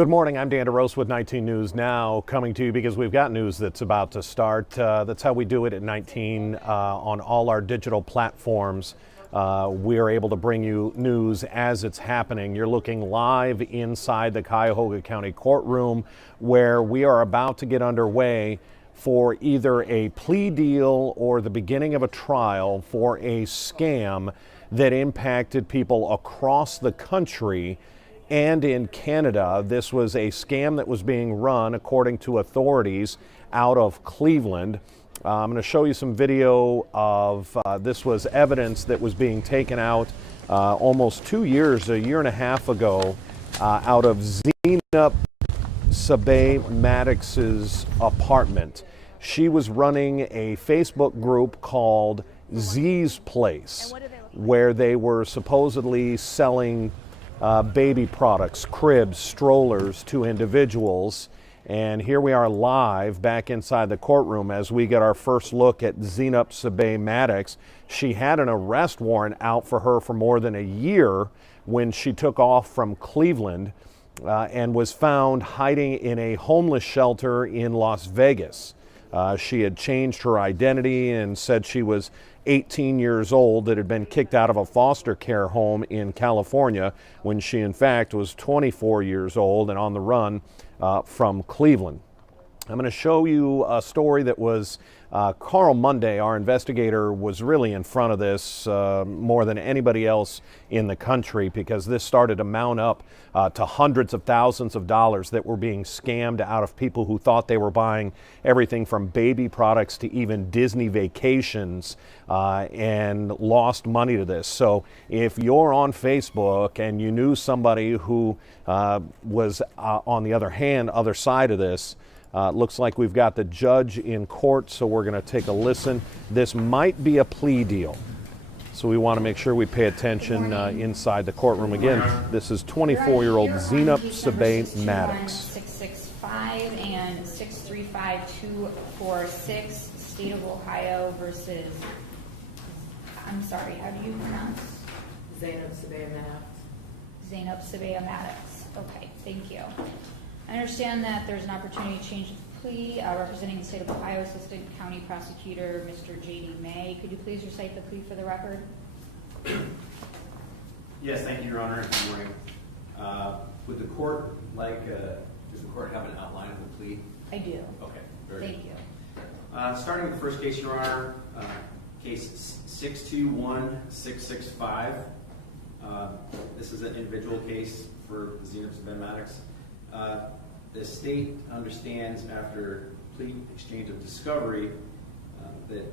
Good morning, I'm Dan DeRose with 19 News Now, coming to you because we've got news that's about to start. That's how we do it at 19 on all our digital platforms. We are able to bring you news as it's happening. You're looking live inside the Cuyahoga County courtroom where we are about to get underway for either a plea deal or the beginning of a trial for a scam that impacted people across the country and in Canada. This was a scam that was being run, according to authorities, out of Cleveland. I'm going to show you some video of this was evidence that was being taken out almost 2 years, a year and a half ago, out of Sbeih-Maddox's apartment. She was running a Facebook group called Z's Place, where they were supposedly selling baby products, cribs, strollers to individuals. And here we are live back inside the courtroom as we get our first look at Sbeih-Maddox. She had an arrest warrant out for her for more than a year when she took off from Cleveland and was found hiding in a homeless shelter in Las Vegas. She had changed her identity and said she was 18 years old, that had been kicked out of a foster care home in California, when she in fact was 24 years old and on the run from Cleveland. I'm going to show you a story that was Carl Monday, our investigator, was really in front of this more than anybody else in the country, because this started to mount up to hundreds of thousands of dollars that were being scammed out of people who thought they were buying everything from baby products to even Disney vacations, and lost money to this. So if you're on Facebook and you knew somebody who was on the other side of this, looks like we've got the judge in court, so we're going to take a listen. This might be a plea deal, so we want to make sure we pay attention inside the courtroom. Again, this is 24-year-old Sbeih-Maddox. 665 and 635246, State of Ohio versus, I'm sorry, how do you pronounce? Sbeih-Maddox. Okay, thank you. I understand that there's an opportunity to change the plea. Representing the State of Ohio, Assistant County Prosecutor Mr. J.D. May. Could you please recite the plea for the record? Yes, thank you, Your Honor. Good morning. Would the court does the court have an outline of the plea? I do. Okay, Thank you. Starting with the first case, Your Honor, case 621665. This is an individual case for Sbeih-Maddox. The state understands, after plea exchange of discovery, that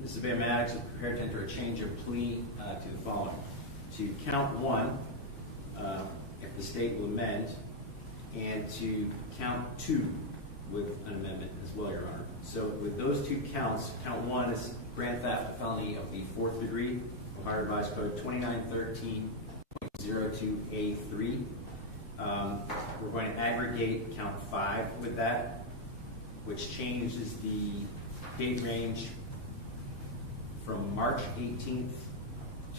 Ms. Sbeih-Maddox is prepared to enter a change of plea to the following. To count one, if the state will amend, and to count two with an amendment as well, Your Honor. So with those two counts, count one is grand theft felony of the 4th degree, Ohio Revised Code 2913.02A3. We're going to aggregate count 5 with that, which changes the date range from March 18th,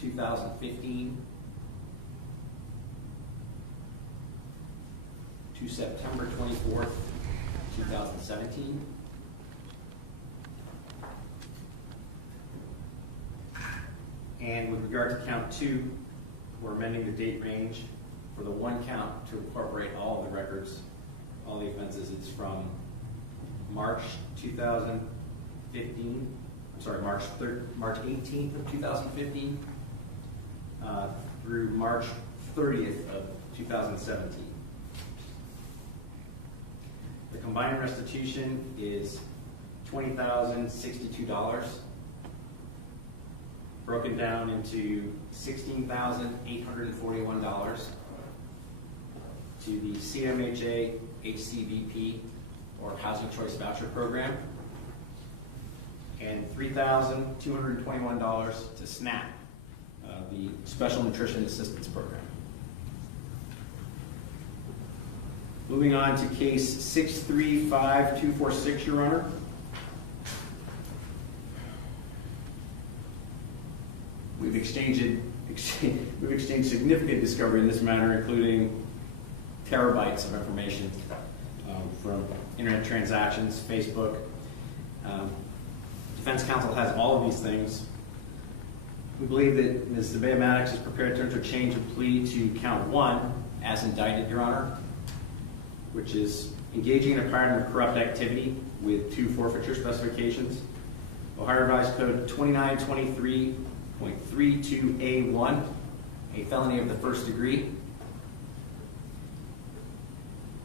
2015 to September 24th, 2017. And with regard to count 2, we're amending the date range for the one count to incorporate all of the records, all the offenses. It's from March 2015, I'm sorry, March 18th of 2015 through March 30th of 2017. The combined restitution is $20,062, broken down into $16,841 to the CMHA HCVP, or Housing Choice Voucher Program, and $3,221 to SNAP, the Special Nutrition Assistance Program. Moving on to case 635246, Your Honor. We've exchanged significant discovery in this matter, including terabytes of information from internet transactions, Facebook. Defense counsel has all of these things. We believe that Ms. Sbeih-Maddox is prepared to enter a change of plea to count 1 as indicted, Your Honor, which is engaging in a pattern of corrupt activity with 2 forfeiture specifications. Ohio Revised Code 2923.32A1, a felony of the first degree,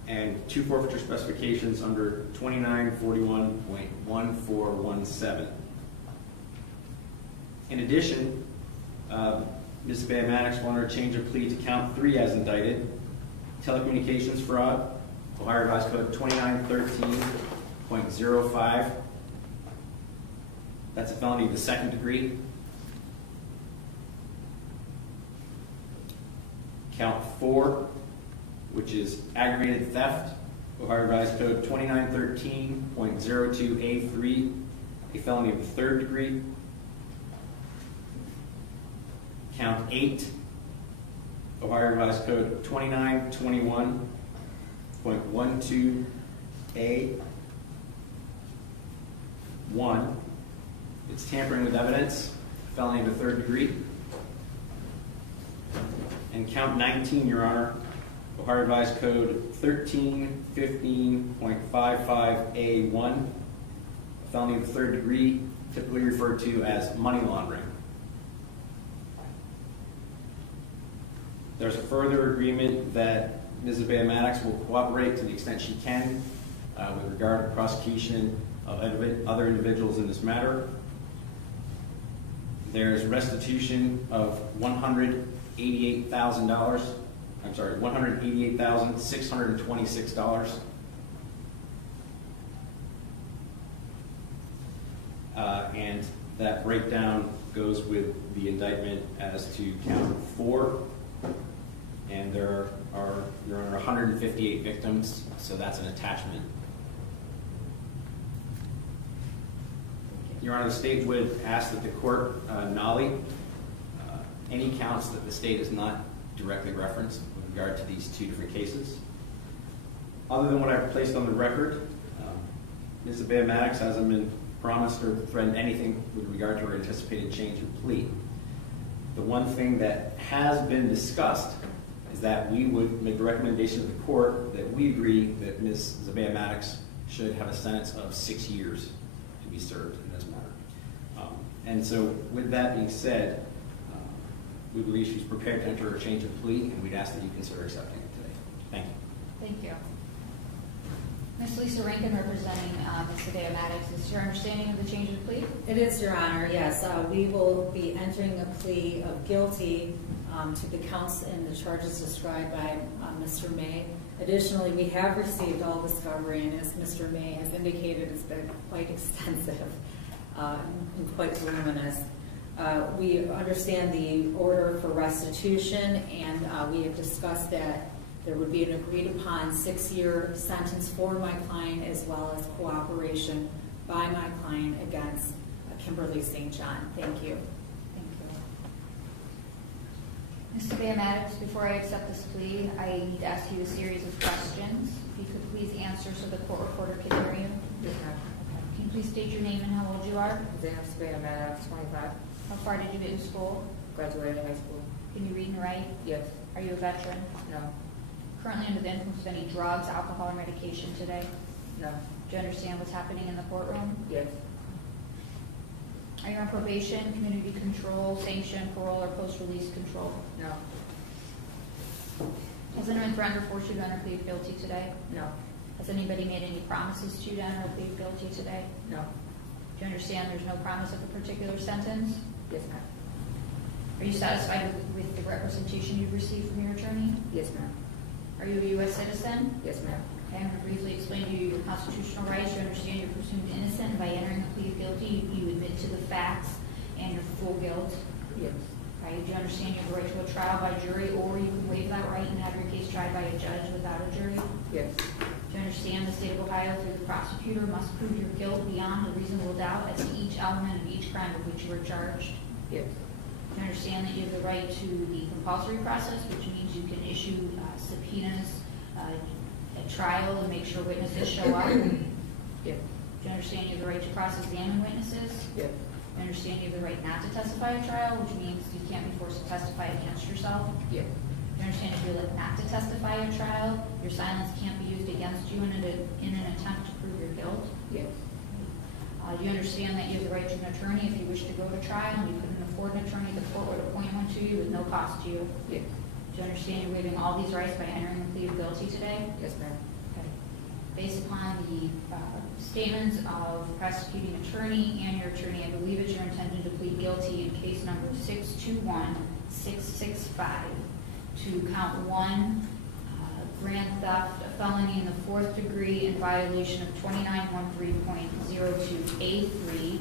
and 2 forfeiture specifications under 2941.1417. In addition, Ms. Sbeih-Maddox will enter a change of plea to count 3 as indicted, telecommunications fraud, Ohio Revised Code 2913.05. That's a felony of the second degree. Count 4, which is aggravated theft, Ohio Revised Code 2913.02A3, a felony of the third degree. Count 8, Ohio Revised Code 2921.12A1. It's tampering with evidence, felony of the third degree. And count 19, Your Honor, Ohio Revised Code 1315.55A1, a felony of the third degree, typically referred to as money laundering. There's a further agreement that Ms. Sbeih-Maddox will cooperate to the extent she can with regard to prosecution of other individuals in this matter. There's restitution of $188,626. And that breakdown goes with the indictment as to count 4. And there are 158 victims, so that's an attachment. Your Honor, the state would ask that the court nollie any counts that the state has not directly referenced with regard to these 2 different cases. Other than what I've placed on the record, Ms. Sbeih-Maddox hasn't been promised or threatened anything with regard to her anticipated change of plea. The one thing that has been discussed is that we would make a recommendation to the court that we agree that Ms. Sbeih-Maddox should have a sentence of 6 years to be served in this matter. And so with that being said, we believe she's prepared to enter a change of plea, and we'd ask that you consider accepting it today. Thank you. Thank you. Ms. Lisa Rankin representing Ms. Sbeih-Maddox. Is your understanding of the change of plea? It is, Your Honor, yes. We will be entering a plea of guilty to the counts and the charges described by Mr. May. Additionally, we have received all discovery, and as Mr. May has indicated, it's been quite extensive and quite voluminous. We understand the order for restitution, and we have discussed that there would be an agreed upon 6-year sentence for my client, as well as cooperation by my client against Kimberly St. John. Thank you. Thank you. Ms. Sbeih-Maddox, before I accept this plea, I need to ask you a series of questions. If you could please answer so the court reporter can hear you. Yes, ma'am. Can you please state your name and how old you are? Sbeih-Maddox, 25. How far did you get to school? Graduated high school. Can you read and write? Yes. Are you a veteran? No. Currently under the influence of any drugs, alcohol, or medication today? No. Do you understand what's happening in the courtroom? Yes. Are you on probation, community control, sanction, parole, or post-release control? No. Has anyone threatened or forced you to enter a plea of guilty today? No. Has anybody made any promises to you to enter a plea of guilty today? No. Do you understand there's no promise of a particular sentence? Yes, ma'am. Are you satisfied with the representation you've received from your attorney? Yes, ma'am. Are you a U.S. citizen? Yes, ma'am. Okay, I'm going to briefly explain to you your constitutional rights. You understand you're presumed innocent, and by entering a plea of guilty, you admit to the facts and your full guilt. Yes. Right? Do you understand you have the right to a trial by jury, or you can waive that right and have your case tried by a judge without a jury? Yes. Do you understand the state of Ohio, through the prosecutor, must prove your guilt beyond a reasonable doubt as to each element of each crime of which you were charged? Yes. Do you understand that you have the right to the compulsory process, which means you can issue subpoenas at trial and make sure witnesses show up? Yep. Do you understand you have the right to cross-examine witnesses? Yep. Do you understand you have the right not to testify at trial, which means you can't be forced to testify against yourself? Yep. Do you understand if you're not to testify at trial, your silence can't be used against you in an attempt to prove your guilt? Yep. Do you understand that you have the right to an attorney if you wish to go to trial and you couldn't afford an attorney, the court would appoint one to you with no cost to you? Yep. Do you understand you're waiving all these rights by entering a plea of guilty today? Yes, ma'am. Okay. Based upon the statements of prosecuting attorney and your attorney, I believe it's your intention to plead guilty in case number 621665 to count 1, grand theft, a felony in the 4th degree in violation of 2913.02A3,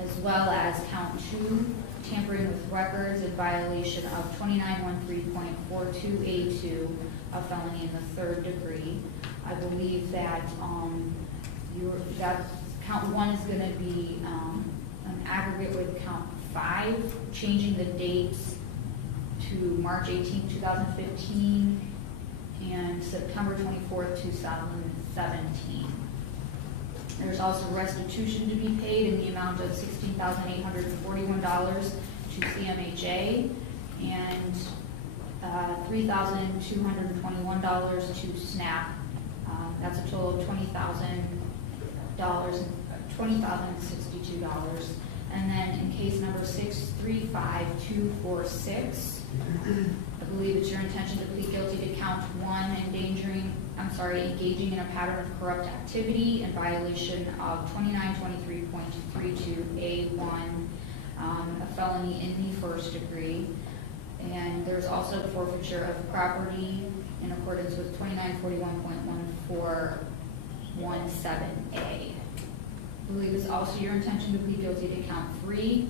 as well as count 2, tampering with records in violation of 2913.42A2, a felony in the 3rd degree. I believe that that count 1 is going to be an aggregate with count 5, changing the dates to March 18, 2015 and September 24th, 2017. There's also restitution to be paid in the amount of $16,841 to CMHA and $3,221 to SNAP. That's a total of $20,062. And then in case number 635246, I believe it's your intention to plead guilty to count 1, engaging in a pattern of corrupt activity in violation of 2923.32A1, a felony in the 1st degree. And there's also forfeiture of property in accordance with 2941.1417A. I believe it's also your intention to plead guilty to count 3,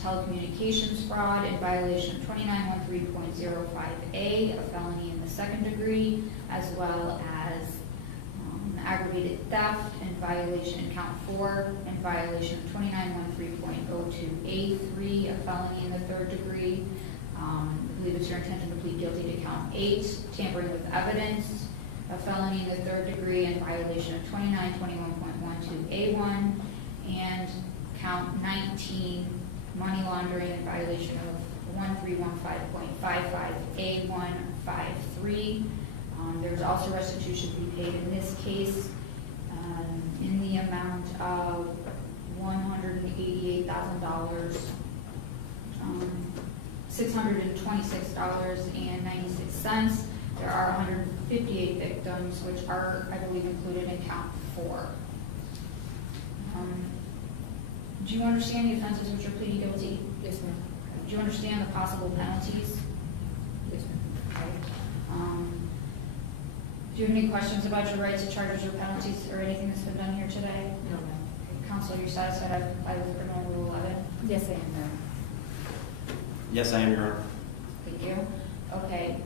telecommunications fraud in violation of 2913.05A, a felony in the 2nd degree, as well as aggravated theft in violation in count 4, in violation of 2913.02A3, a felony in the 3rd degree. I believe it's your intention to plead guilty to count 8, tampering with evidence, a felony in the 3rd degree in violation of 2921.12A1, and count 19, money laundering in violation of 1315.55A153. There's also restitution to be paid in this case in the amount of $188,000, $626.96. There are 158 victims, which are, I believe, included in count 4. Do you understand the offenses which are pleading guilty? Yes, ma'am. Do you understand the possible penalties? Yes, ma'am. Okay. Do you have any questions about your rights, charges, or penalties, or anything that's been done here today? No, ma'am. Counsel, you're satisfied I've complied with criminal rule 11? Yes, I am, ma'am. Yes, I am, Your Honor. Thank you. Okay,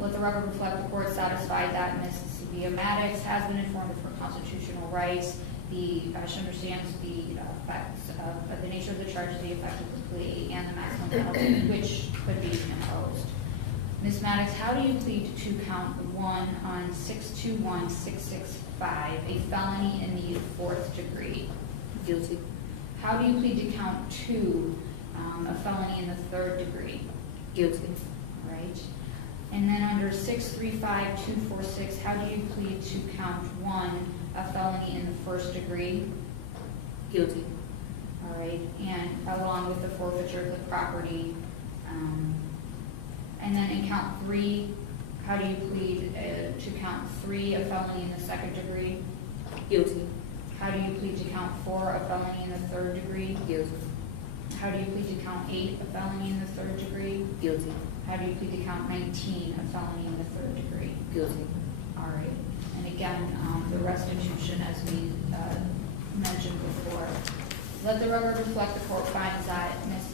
let the record reflect the court satisfied that Ms. Sbeih-Maddox has been informed of her constitutional rights. She understands the effects of the nature of the charge, the effect of the plea, and the maximum penalty which could be imposed. Ms. Maddox, how do you plead to count 1 on 621665, a felony in the 4th degree? Guilty. How do you plead to count 2, a felony in the 3rd degree? Guilty. Right. And then under 635246, how do you plead to count 1, a felony in the 1st degree? Guilty. All right, and along with the forfeiture of the property. And then in count 3, how do you plead to count 3, a felony in the 2nd degree? Guilty. How do you plead to count 4, a felony in the 3rd degree? Guilty. How do you plead to count 8, a felony in the 3rd degree? Guilty. How do you plead to count 19, a felony in the 3rd degree? Guilty. All right, and again, the restitution, as we mentioned before. Let the record reflect the court finds that Ms.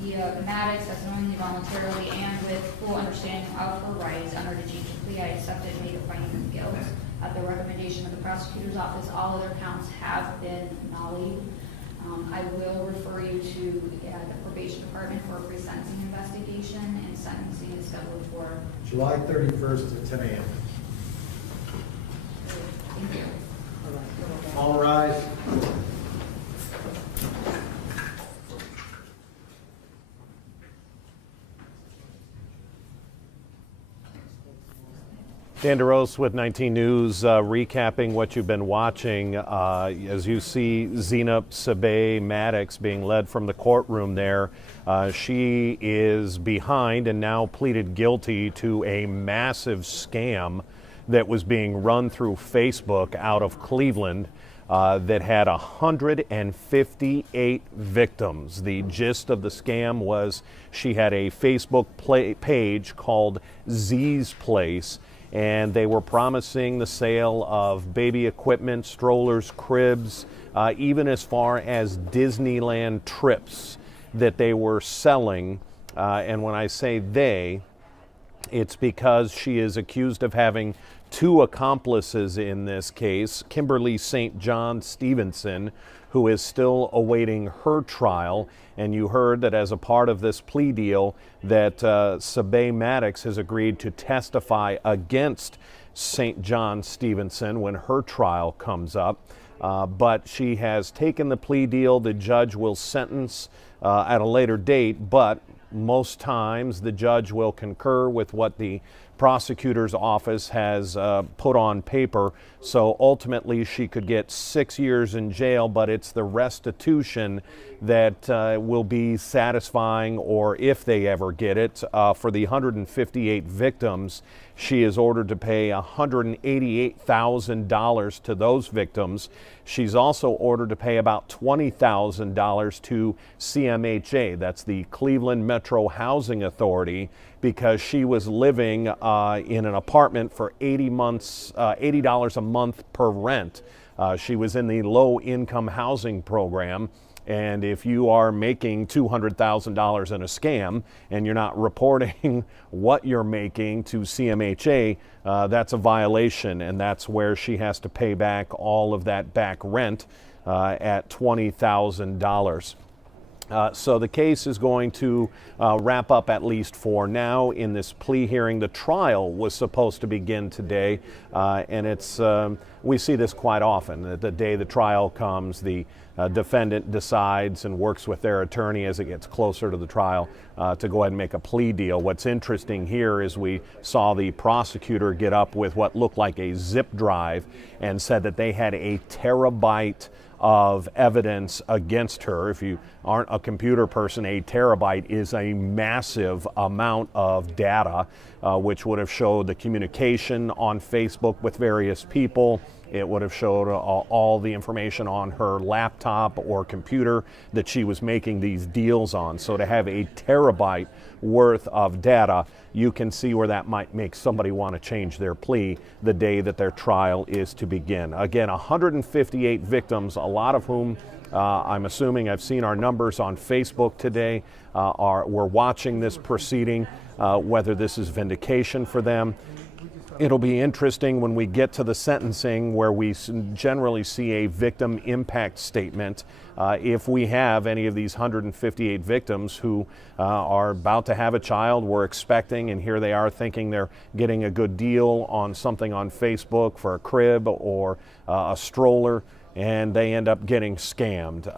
Sbeih-Maddox has knowingly, voluntarily, and with full understanding of her rights under the change of plea, I accepted and made a finding of guilt. At the recommendation of the prosecutor's office, all other counts have been nollied. I will refer you to the probation department for a pre-sentencing investigation, and sentencing is scheduled for July 31st at 10 a.m. Dan DeRose with 19 News, recapping what you've been watching. As you see Sbeih-Maddox being led from the courtroom there, she is behind and now pleaded guilty to a massive scam that was being run through Facebook out of Cleveland that had 158 victims. The gist of the scam was she had a Facebook page called Z's Place, and they were promising the sale of baby equipment, strollers, cribs, even as far as Disneyland trips that they were selling. And when I say they, it's because she is accused of having two accomplices in this case, Kimberly St. John Stevenson, who is still awaiting her trial. And you heard that as a part of this plea deal that Sbeih-Maddox has agreed to testify against St. John Stevenson when her trial comes up. But she has taken the plea deal. The judge will sentence at a later date, but most times the judge will concur with what the prosecutor's office has put on paper. So ultimately she could get 6 years in jail, but it's the restitution that will be satisfying, or if they ever get it. For the 158 victims, she is ordered to pay $188,000 to those victims. She's also ordered to pay about $20,000 to CMHA, that's the Cleveland Metro Housing Authority, because she was living in an apartment for $80 a month per rent. She was in the low-income housing program. And if you are making $200,000 in a scam and you're not reporting what you're making to CMHA, that's a violation, and that's where she has to pay back all of that back rent at $20,000. So the case is going to wrap up, at least for now, in this plea hearing. The trial was supposed to begin today, and we see this quite often. The day the trial comes, the defendant decides and works with their attorney as it gets closer to the trial to go ahead and make a plea deal. What's interesting here is we saw the prosecutor get up with what looked like a zip drive and said that they had a terabyte of evidence against her. If you aren't a computer person, a terabyte is a massive amount of data, which would have showed the communication on Facebook with various people. It would have showed all the information on her laptop or computer that she was making these deals on. So to have a terabyte worth of data, you can see where that might make somebody want to change their plea the day that their trial is to begin. Again, 158 victims, a lot of whom I'm assuming, I've seen our numbers on Facebook today, we're watching this proceeding, whether this is vindication for them. It'll be interesting when we get to the sentencing, where we generally see a victim impact statement. If we have any of these 158 victims who are about to have a child, we're expecting, and here they are thinking they're getting a good deal on something on Facebook for a crib or a stroller, and they end up getting scammed.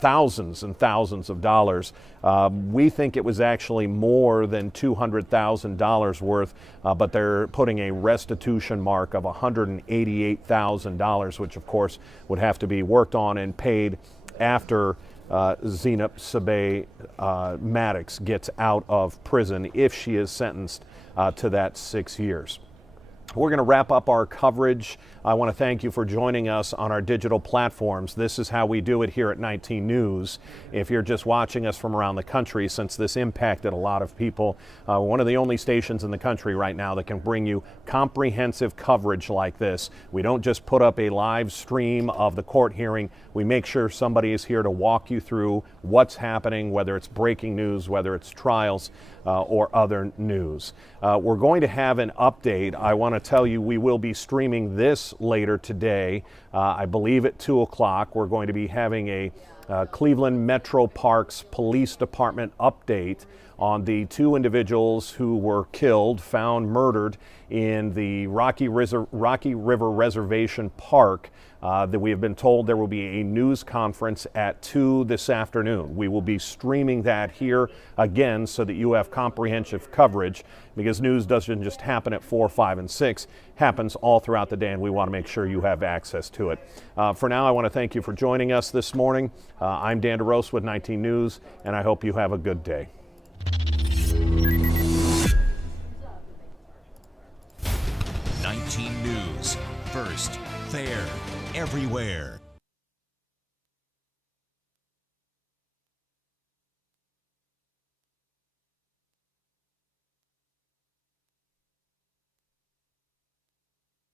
Thousands and thousands of dollars. We think it was actually more than $200,000 worth, but they're putting a restitution mark of $188,000, which of course would have to be worked on and paid after Sbeih-Maddox gets out of prison, if she is sentenced to that 6 years. We're going to wrap up our coverage. I want to thank you for joining us on our digital platforms. This is how we do it here at 19 News. If you're just watching us from around the country, since this impacted a lot of people, one of the only stations in the country right now that can bring you comprehensive coverage like this. We don't just put up a live stream of the court hearing. We make sure somebody is here to walk you through what's happening, whether it's breaking news, whether it's trials, or other news. We're going to have an update. I want to tell you we will be streaming this later today. I believe at 2 o'clock we're going to be having a Cleveland Metro Parks Police Department update on the 2 individuals who were killed, found murdered in the Rocky River Reservation Park. That we have been told there will be a news conference at 2 this afternoon. We will be streaming that here again so that you have comprehensive coverage, because news doesn't just happen at 4, 5, and 6, happens all throughout the day, and we want to make sure you have access to it. For now, I want to thank you for joining us this morning. I'm Dan DeRose with 19 News, and I hope you have a good day. 19 News, first, fair, everywhere.